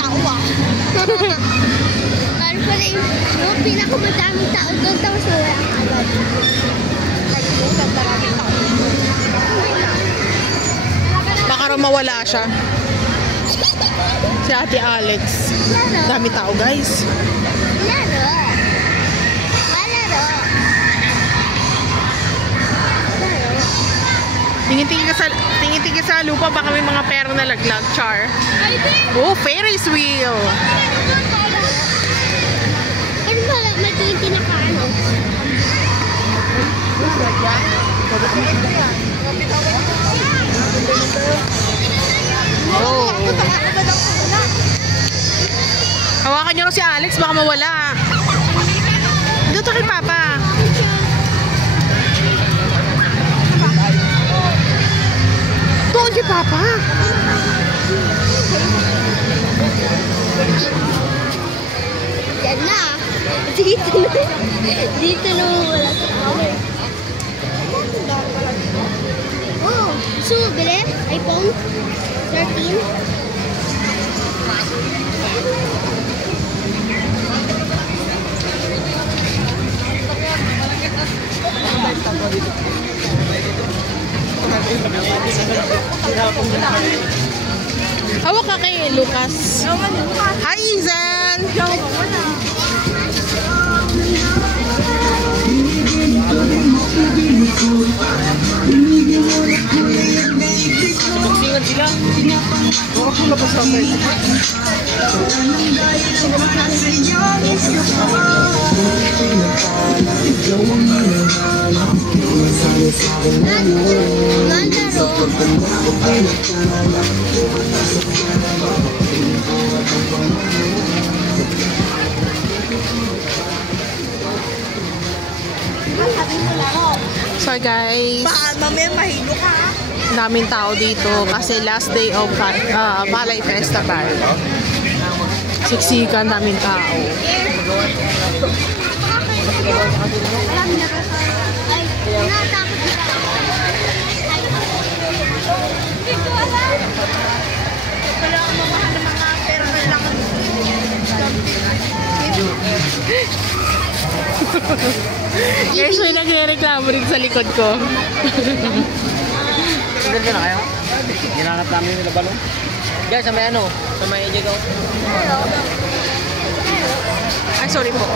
tao ah. Ano pala yung pinakamadaming tao doon, tapos wala agad. Nagbukan maraming tao. Baka raw mawala siya. Si Ate Alex. Dami tao, guys. Laro. Malaro. Tingin-tingin ka sa lupa, baka may mga pera na laglag, Char. Oh, Ferris wheel. Ano ba? May tingin na kaano. Oh. Hawakan niyo si Alex, baka mawala. Dito kay Papa. Doon kay Papa. Yan na. Dito na. Dito na wala sa kami. Oh, gusto mo bili? iPhone 13? Hawak ka kay Lucas. Hi, Izan! Magsingan sila. Huwag mo labas sa akin. So guys, Mamaya mahilo ka. daming tao dito kasi last day of Balay Festival. Siksikan, daming tao. Alam na ka. Ay, natakot na. Hindi ko alam. Wala akong mamahal ng mga pera na lang. Guys, may nagre-reklamo rin sa likod ko. Ganda na kayo? Ginanap namin yung balong. Guys, sa may ano? Sa may Diego. Ay, sorry po.